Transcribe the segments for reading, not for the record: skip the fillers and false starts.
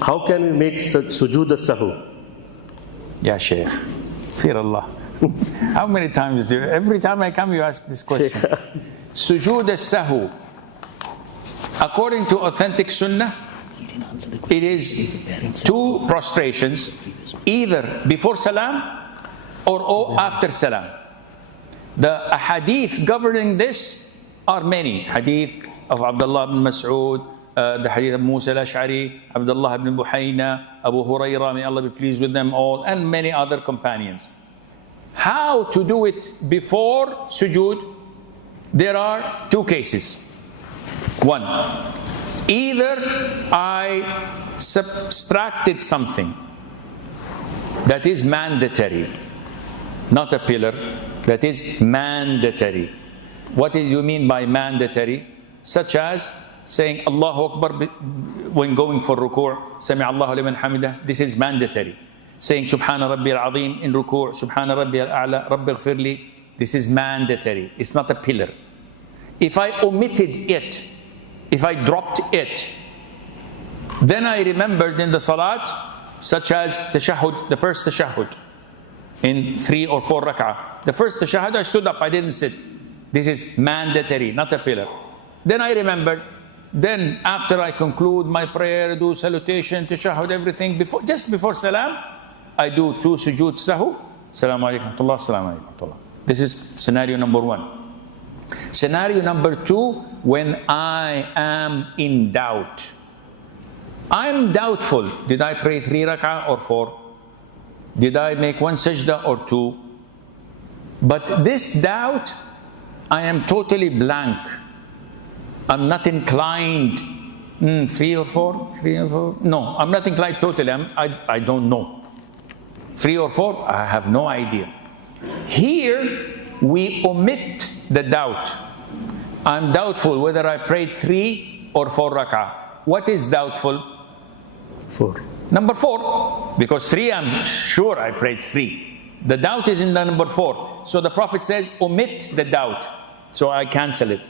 How can we make Sujood Sahu? Ya Shaykh, fear Allah. How many times every time I come you ask this question? Sujood Sahu. According to authentic Sunnah, it is two prostrations, either before Salam or after Salam. The hadith governing this are many. Hadith of Abdullah ibn Mas'ud, the hadith of Musa al-Ash'ari, Abdullah ibn Buhayna, Abu Hurairah, may Allah be pleased with them all, and many other companions. How to do it before sujood? There are two cases. One, either I subtracted something that is mandatory, not a pillar, that is mandatory. What do you mean by mandatory? Such as saying Allahu Akbar when going for ruku', Sami Allahu liman hamidah, this is mandatory. Saying Subhana Rabbi al-Azim in ruku', Subhana Rabbi al-A'la, Rabbi ghfirli, this is mandatory. It's not a pillar. If I omitted it, if I dropped it, then I remembered in the salat, such as tashahhud, the first tashahhud, in 3 or 4 rak'ah. The first tashahhud, I stood up, I didn't sit. This is mandatory, not a pillar. Then I remembered. Then after I conclude my prayer, do salutation, tashahhud, everything, just before salam, I do 2 sujood sahu. Assalamu alaikum wa rahmatullah, assalamu alaikum wa rahmatullah. This is scenario number 1. Scenario number 2, when I am in doubt. I'm doubtful. Did I pray 3 rak'ah or 4? Did I make 1 sajda or 2? But this doubt, I am totally blank. I'm not inclined. 3 or 4? 3 or 4? No, I'm not inclined totally. I don't know. 3 or 4? I have no idea. Here, we omit the doubt. I'm doubtful whether I prayed 3 or 4 rak'ah. What is doubtful? 4. Number 4. Because 3, I'm sure I prayed 3. The doubt is in the number 4. So the Prophet says, omit the doubt. So I cancel it.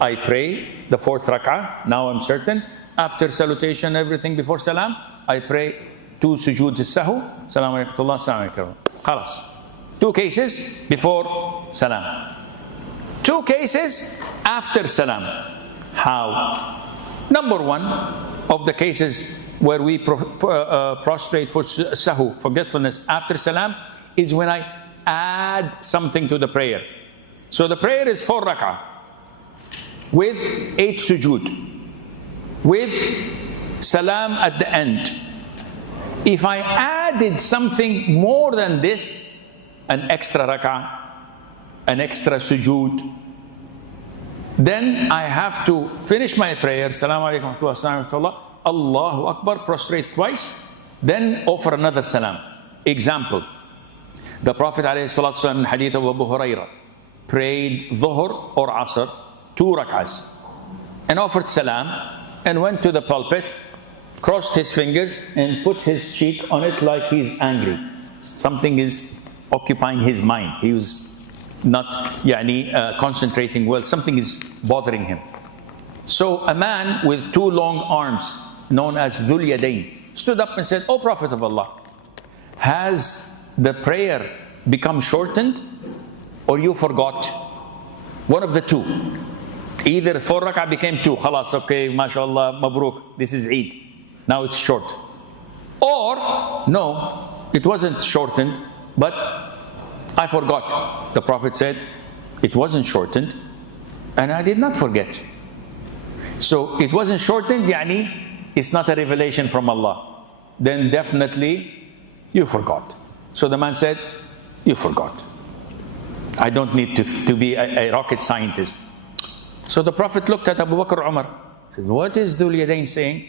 I pray the 4th rak'ah, now I'm certain. After salutation, everything before salam, I pray 2 sujood sahu. Assalamu alaikum wa rahmatullah, assalamu alaikum. Khalas. 2 cases before salam. 2 cases after salam. How? Number 1 of the cases where we prostrate for sahu, forgetfulness, after salam, is when I add something to the prayer. So the prayer is 4 rak'ah with 8 sujood, with salam at the end. If I added something more than this, an extra rak'ah, an extra sujood, then I have to finish my prayer, Assalamu alaikum wa rahmatullah, Allahu Akbar, prostrate twice, then offer another salam. Example, the Prophet ﷺ in hadith of Abu Hurairah prayed dhuhr or asr, 2 rak'ahs, and offered salam, and went to the pulpit, crossed his fingers, and put his cheek on it like he's angry. Something is occupying his mind. He was not concentrating well. Something is bothering him. So a man with 2 long arms, known as Dhul Yadayn, stood up and said, "O Prophet of Allah, has the prayer become shortened, or you forgot?" One of the 2. Either 4 rak'ah became 2, khalas, okay, mashallah, mabruk, this is Eid. Now it's short. Or, no, it wasn't shortened, but I forgot. The Prophet said, it wasn't shortened, and I did not forget. So it wasn't shortened, it's not a revelation from Allah. Then definitely, you forgot. So the man said, you forgot. I don't need to be a rocket scientist. So the Prophet looked at Abu Bakr Umar, said, what is Dhul Yadayn saying?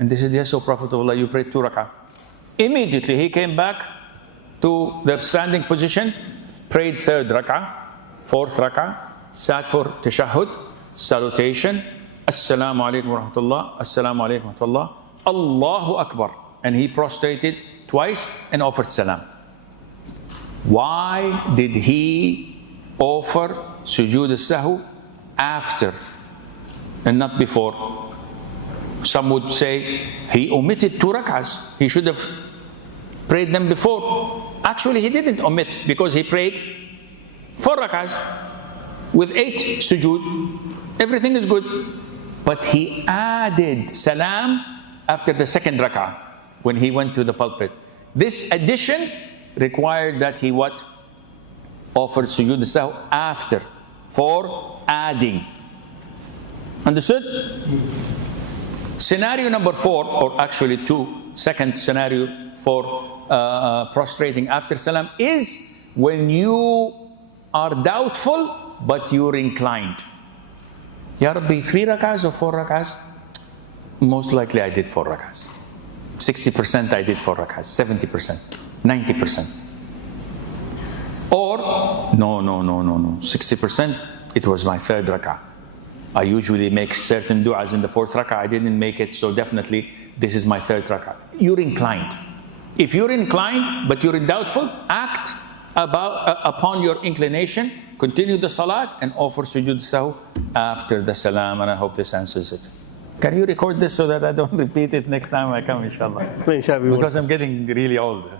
And they said, yes, O Prophet of Allah, you prayed 2 rak'ah. Immediately he came back to the standing position, prayed 3rd rak'ah, 4th rak'ah, sat for tashahhud, salutation, Assalamu alaikum wa rahmatullah, Assalamu alaikum wa rahmatullah, Allahu Akbar. And he prostrated twice and offered salam. Why did he offer sujood al-sahu after and not before? Some would say he omitted 2 rak'ahs. He should have prayed them before. Actually, he didn't omit because he prayed 4 rak'ahs with 8 sujood. Everything is good. But he added salam after the 2nd rak'ah when he went to the pulpit. This addition required that he what? Offered sujood sahu after, for adding. Understood? Scenario number 4, or actually 2, second scenario for prostrating after salam is when you are doubtful but you're inclined. Ya Rabbi, 3 rak'ahs or 4 rak'ahs? Most likely I did 4 rak'ahs. 60% I did 4 rak'ahs, 70%, 90%. Or, no, 60% it was my 3rd rak'ah. I usually make certain du'as in the 4th rak'ah. I didn't make it, so definitely this is my 3rd rak'ah. You're inclined. If you're inclined, but you're doubtful, act upon your inclination, continue the salat, and offer sujood sahu after the salam, and I hope this answers it. Can you record this so that I don't repeat it next time I come, inshallah? Inshallah. Because I'm getting really old.